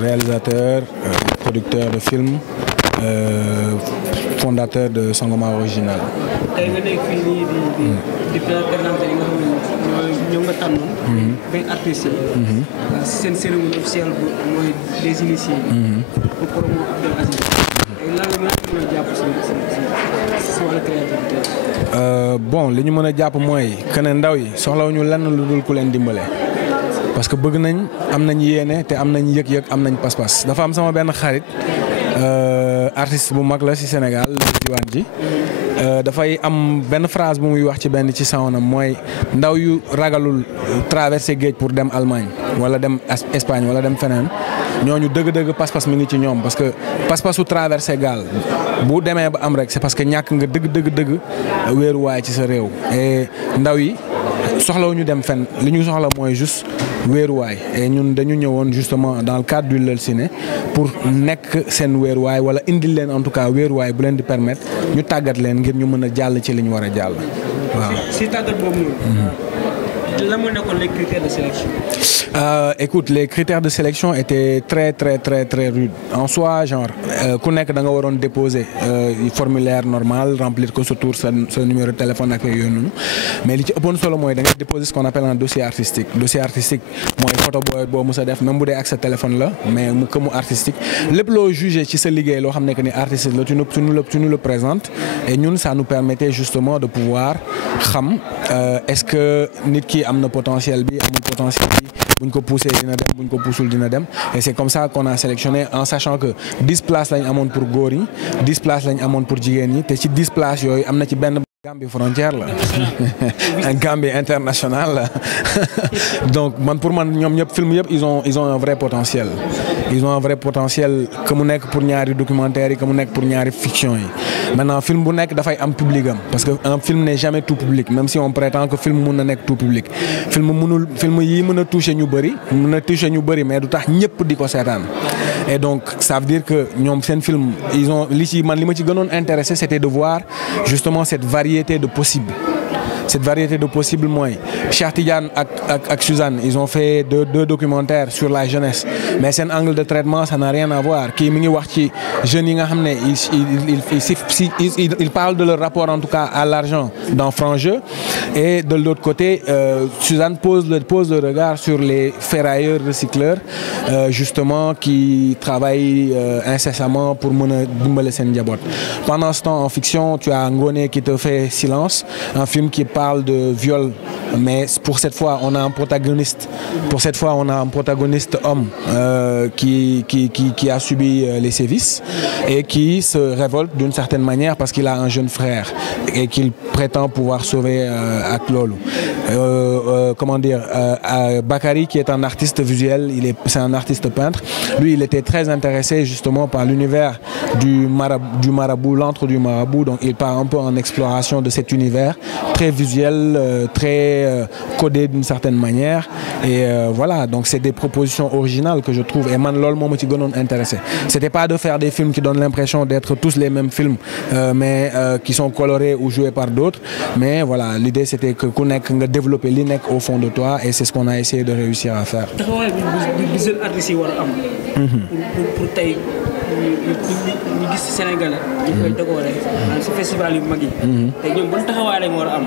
Réalisateur, producteur de films, fondateur de Sangomar Original. tey nga nekk fii nii di présenté li nga xam ne ñoom nga tànnoon. benn artistes yi. seen cérémonie officielle bu mooy les initiés. bu promo Abdel Aziz. tey lan la mën a jàpp si wàllu créativité. Bon li ñu mën a jàpp mooy que ne ndaw yi soxlawuñu lenn lu dul ku leen dimbale. parce que bëgg nañ am nañ yéene te am nañ yëg-yëg am nañ pas-pas dafa am sama benn xarit artiste bu mag la ci Sénégal diwaan ji dafay am benn phrase bu muy wax ci benn ci sawnam mooy ndaw yu ragalul traverser géej pour dem Allemagne wala dem Espagne wala dem feneen ñooñu dëgg-dëgg pas-pas mi ngi ci ñoom parce que pas-pasu traverser gaal bu demee ba am rek c'est parce que ñàkk nga dëgg wéeruwaay ci sa réew et ndaw yi soxlawuñu dem fenn li ñu soxla mooy juste wéeruwaay et ñun dañu ñëwoon justement dans le cadre du Leul Ciné pour nekk seen wéeruwaay wala indil leen en tout cas wéeruwaay bu leen di permettre ñu tàggat leen ngir ñu mën a jàll ci li ñu war a jàll waaw. si tàggat boobu noonu. lan moo nekkoon les critères de sélection. Écoute, les critères de sélection étaient très rudes. En soi, genre, ku nekk da nga waroon déposer formulaire normal, remplir ko sa tour, sa numéro de téléphone ak yooyu noonu. Mais li ci ëppoon solo mooy da nga déposer ce qu'on appelle un dossier artistique. Dossier artistique mooy photo boo mës a def même bu dee ak sa téléphone la mais mu artistique. lépp loo jugé ci sa liggéey loo xam ne que ni artistique la tu nous le présentes et ñun ça nous permettait justement de pouvoir xam est-ce que nit ki am na potentiel bi amul potentiel bi buñ ko poussé dina dem buñ ko poussul dina dem et c'est comme ça qu'on a sélectionné en sachant que 10 places lañ amoon pour góor yi 10 places lañ amoon pour jigéen ñi te ci 10 places yooyu am na ci benn Gambie frontière la un Gambie international la donc pour man ñoom ñëpp film yëpp ils ont un vrai potentiel que mu nekk pour ñaari documentaires yi que mu nekk pour ñaari fiction yi maintenant film bu nekk dafay am public am parce que un film n'est jamais tout public même si on prétend que film mun na nekk tout public film yi mën a toucher ñu bëri mais du tax ñëpp di ko seetaan et donc ça veut dire que ñoom seen film li ma ci gënoon intéressé c'était de voir justement cette variété de possibles. Cette variété de possibles mooy Cheikh Tidiane ak Suzanne ils ont fait deux documentaires sur la jeunesse mais seen angle de traitement ça n'a rien à voir kii mi ngi wax ci jeunes yi nga xam ne ils parlent de leur rapport en tout cas à l'argent dans Franc Jeu et de l'autre côté Suzanne pose le regard sur les ferrailleurs recycleurs justement qui travaillent incessamment pour mën a dimbale seen njaboot. Pendant ce temps en fiction tu as Ngoné qui te fait Silence, un film qui parle de viol mais pour cette fois on a un protagoniste homme qui a subi les sévices et qui se révolte d'une certaine manière parce qu'il a un jeune frère et qu'il prétend pouvoir sauver ak loolu Bakary qui est un artiste visuel c'est un artiste peintre lui il était très intéressé justement par l'univers du marabout l'antre du marabout donc il part un peu en exploration de cet univers très visuel très codé d'une certaine manière et voilà donc c'est des propositions originales que je trouve et man loolu moo ma ci gënoon intéressé c'était pas de faire des films qui donnent l'impression d'être tous les mêmes films mais qui sont colorés ou joués par d'autres mais voilà l'idée c'était que ku nekk nga développer li nekk au fond de toi et c'est ce qu'on a essayé de réussir à faire. taxawaay bi jeune artistes yi war a am. pour tey ñu gis Sénégal ñu koy décorer ci festival yu mag yi. tey ñoom ban taxawaay lañ war a am.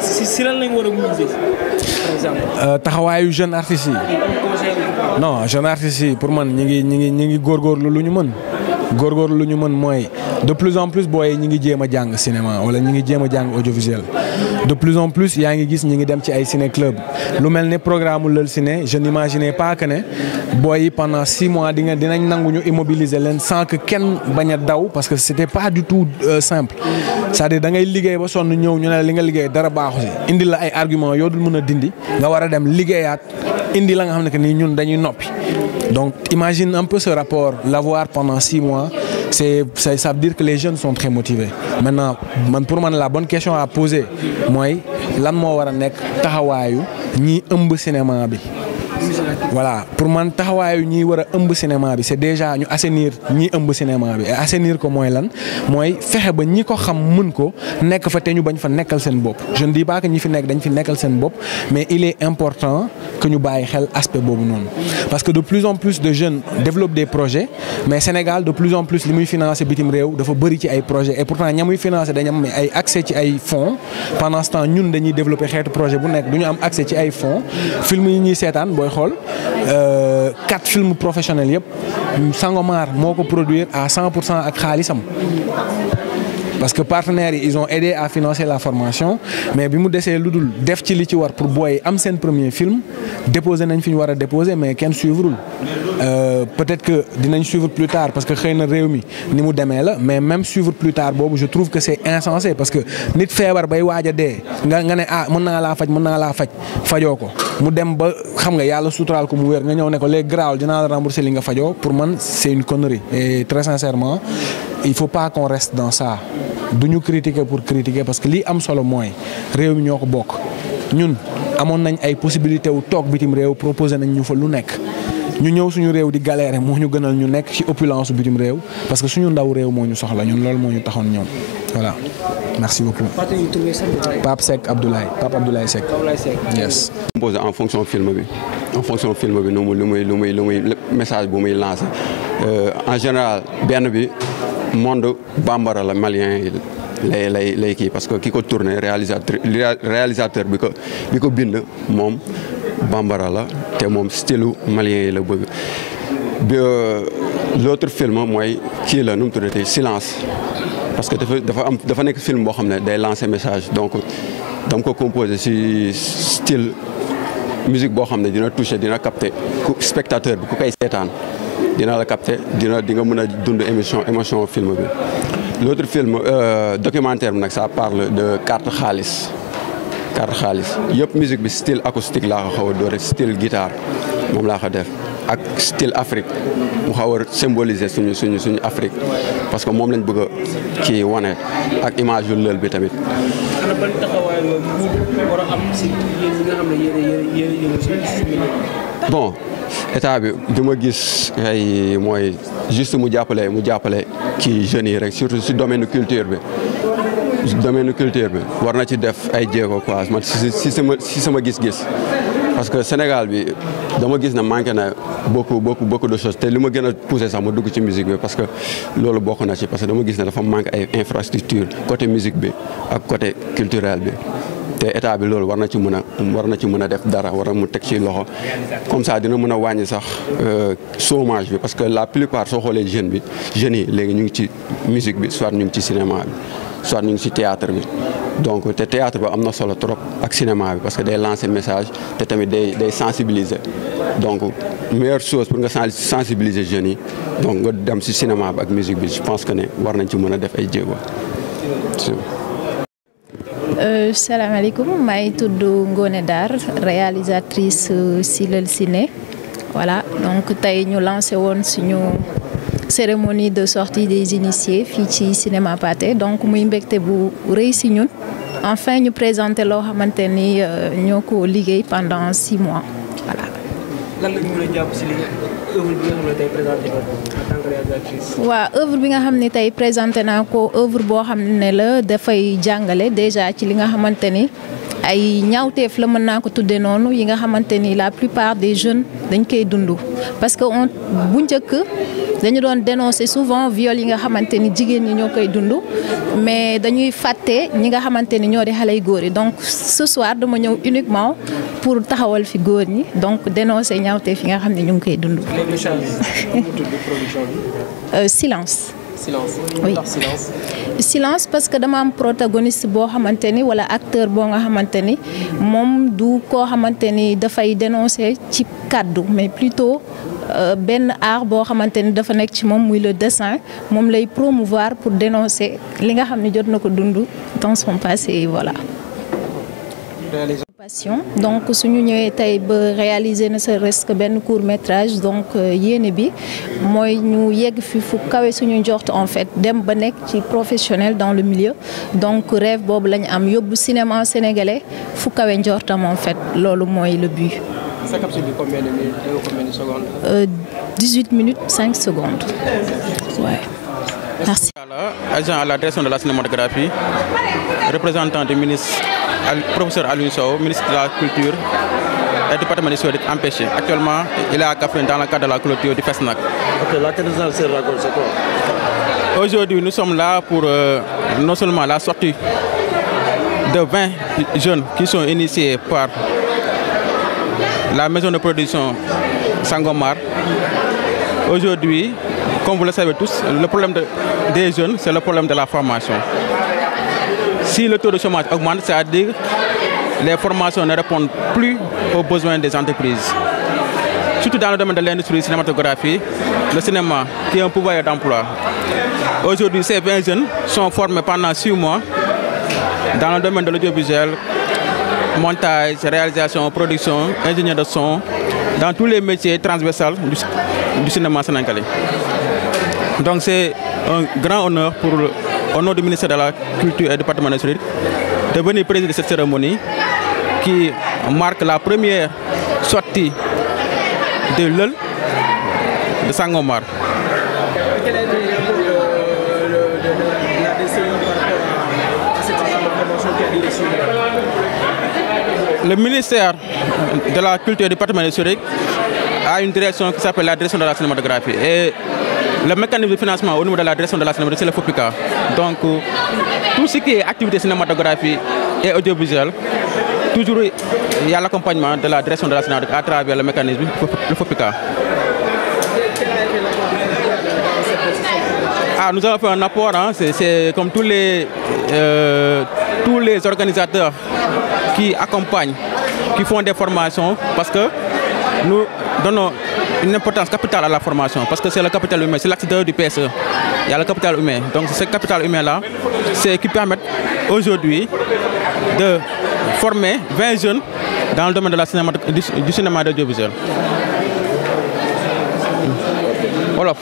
si lan lañ war a miser par exemple. taxawaayu jeune artistes yi. non jeune artistes yi pour man ñi ngi góorgóorlu lu ñu mën. góorgóorlu lu ñu mën mooy de plus en plus booy ñi ngi jéem a jàng cinéma wala ñi ngi jéem a jàng audiovisuel de plus en plus yaa ngi gis ñi ngi dem ci ay ciné club lu mel ne programme Leul Ciné je n'imaginais pas que ne booy yi pendant 6 mois dinañ nangu ñu immobiliser leen sans que kenn bañ a daw parce que c'était pas du tout simple c'est-à-dire da ngay liggéey ba sonn ñëw ñu ne li nga liggéey dara baaxu si indi la ay arguments yoo dul mën a dindi nga war a dem liggéeyaat indi la nga xam ne que nii ñun dañuy noppi donc imagine un peu ce rapport l'avoir pendant 6 mois ça veut dire que les jeunes sont très motivés maintenant pour man la bonne question à poser mooy lan moo war a nekk taxawaayu ñi ëmb cinéma bi voilà pour man taxawaayu ñi war a ëmb cinéma bi c'est déjà ñu assainir ñi ëmb cinéma bi et assainir ko mooy lan mooy fexe ba ñi ko xam mën ko nekk fa te ñu bañ fa nekkal seen bopp je ne dis pas que ñi fi nekk dañ fi nekkal seen bopp mais il est important que ñu bàyyi xel aspect boobu noonu parce que de plus en plus de jeunes développent des projets mais Sénégal de plus en plus li muy financer bitim réew dafa bëri ci ay projets et pourtant ña muy financer dañu am ay accès ci ay fonds pendant ce temps ñun dañuy développer xeetu projet bu nekk du ñu am accès ci ay fonds film yi ñuy seetaan booy xool 4 films professionnels yëpp Sangomar moo ko produire à 100% ak xaalisam parce que partenaires yi ils ont aidé à financer la formation mais bi mu desee lu dul def ci li ci war pour booy am seen premier film déposer nañ fi ñu war a déposer mais kenn suivrul peut-être que dinañ suivre plus tard parce que xëy na réew mi ni mu demee la mais même suivre plus tard boobu je trouve que c'est insensé parce que nit feebar bay waaj a dee nga ne ah mën naa laa faj fajoo ko mu dem ba xam nga yàlla suturaal ko mu wér nga ñëw ne ko léegi garaawul dinaa la rembourser li nga fajoo pour man c'est une connerie et très sincèrement il faut pas qu'on reste dans ça du ñu critiquer pour critiquer parce que lii am solo mooy réew mi ñoo ko bokk ñun amoon nañ ay possibilité wu toog bitim réew proposé nañ ñu fa lu nekk ñu ñëw suñu réew di galérer moo ñu gënal ñu nekk ci opulence bitim réew parce que suñu ndaw réew moo ñu soxla ñun loolu moo ñu taxoon ñoom voilà merci beaucoup. Pape Seck Abdoulaye Pape Abdoulaye Seck. Yes. Composé en fonction film bi nu muy message bu muy lancé en général benn bi monde bambara la malien yi lay kii parce que ki ko tourné réalisateur bi ko bind moom bambara la te moom style malien yi la bëgg bi l'autre film mooy kii la nu mu tuddati Silence parce que dafa nekk film boo xam ne day lancer message donc dama ko composé ci style musique boo xam ne dina toucher dina capter spectateur bi ku koy seetaan dina la capter di nga mën a dund émotion film bi. L'autre film documentaire bi nag ça parle de carte xaalis yëpp musique bi style acoustique laa ko xaw a doore style guitare moom laa ko def ak style Afrique mu xaw a symboliser suñu Afrique parce que moom lañ bëgg a kii wane ak image yu lël bi tamit. ana ban taxawaay bu war a am si yéen ñi nga xam ne yéen bon état bi li ma gis ay mooy juste mu jàppale kii jeunes yi rek surtout si domaine culture bi. war na ci def ay jéego quoi man si sama gis-gis parce que Sénégal bi dama gis na manqué na beaucoup de choses te li ma gën a poussé sax ma dugg ci musique bi parce que loolu bokk na ci parce que dama gis ne dafa manqué ay infrastructure côté musique bi ak côté culturel bi te état bi loolu war na ci mën a def dara war na mu teg ci loxo comme ça dina mën a wàññi sax chômage bi parce que la plupart soo xoolee jeunes yi léegi ñu ngi ci musique bi soit ñu ngi ci cinéma bi soit ñu ngi ci théâtre bi donc te théâtre bi am na solo trop ak cinéma bi parce que day lancer message te tamit day sensibiliser donc meilleure chose pour nga sensibiliser jeunes yi donc nga dem ci cinéma bi ak musique bi je pense que ne war nañ ci mën a def ay jéego. salaamaaleykum maa ngi tudd Ngoné Dar réalisatrice Silel Ciné voilà donc tey ñu lancé woon suñu cérémonie de sortie des initiés fii ci Cinéma Pathé donc muy mbégte bu rëy si ñun enfin ñu présenté loo xamante ni ñoo ko liggéey pendant 6 mois voilà. lan la ñu mën a jàpp si œuvre bi nga xam ne tey présenté en tant que réalisatrice. waaw œuvre bi nga xam ne tey présenté naa ko œuvre boo xam ne la dafay jàngale déjà ci li nga xamante ni ay ñaawteef la mën naa ko tuddee noonu yi nga xamante ni la plupart des jeunes dañ koy dund parce que bu njëkk dañu doon dénoncer souvent viol yi nga xamante ni jigéen ñi ñoo koy dund mais dañuy fàtte ñi nga xamante ni ñoo di xale yu góor yi donc ce soir dama ñëw uniquement pour taxawal fi góor ñi donc dénoncer ñaawteef yi nga xam ne ñu ngi koy dund. Silence. Oui. Silence parce que dama am protagoniste boo xamante ni wala acteur boo nga xamante ni moom du koo xamante ni dafay dénoncer ci kàddu mais plutôt benn art boo xamante ni dafa nekk ci moom muy le dessin moom lay promouvoir pour dénoncer li nga xam ne jot na ko dund dans son passé voilà. Donc suñu ñëwee tey ba réaliser na sa resque benn court métrage donc yéene bi mooy ñu yegg fi fu kawe suñu njort en fait dem ba nekk ci professionnel dans le milieu donc rêve boobu lañu am yóbbu cinéma sénégalais fu kawe njortam en fait loolu mooy le but. Sa capsule de combien de secondes 18 minutes 5 secondes. Ouais. Merci. Agent à la direction de la cinématographie, représentant du ministre, professeur Alioune Sow, ministre de la Culture et du département des Sud empêché. Actuellement, il est à Kaffrine dans le cadre de la clôture du FESNAC. Ok, la quintessence c'est quoi? Aujourd'hui, nous sommes là pour non seulement la sortie de 20 jeunes qui sont initiés par la maison de production Sangomar. Aujourd'hui, comme vous le savez tous, le problème des jeunes, c'est le problème de la formation. Si le taux de chômage augmente, c'est-à-dire les formations ne répondent plus aux besoins des entreprises. Surtout dans le domaine de l'industrie cinématographique, le cinéma qui est un pouvoir d'emploi. Aujourd'hui, ces 20 jeunes sont formés pendant 6 mois dans le domaine de l'audiovisuel, montage, réalisation, production, ingénieur de son, dans tous les métiers transversaux du cinéma sénégalais. Donc c'est un grand honneur au nom du ministère de la Culture et du département des Sud de venir présider cette cérémonie qui marque la première sortie de l'EUL de Sangomar. Quel a été la décision par rapport à cette promotion qui a été reçue? Le ministère de la Culture et du département des Sud a une direction qui s'appelle la direction de la cinématographie. Et le mécanisme de financement au niveau de la direction de la cinématographie, c'est le FOPICA. Donc, tout ce qui est activité cinématographique et audiovisuelle, toujours il y a l'accompagnement de la direction de la cinématographie à travers le mécanisme, le FOPICA. Ah, nous avons fait un apport, hein. C'est comme tous les organisateurs qui accompagnent, qui font des formations, parce que nous donnons une importance capitale à la formation, parce que c'est le capital humain, c'est l'axe du PSE. Il y a le capital humain. Donc ce capital humain-là, c'est qui permet aujourd'hui de former 20 jeunes dans le domaine de la du cinéma et de l'audiovisuel. Voilà.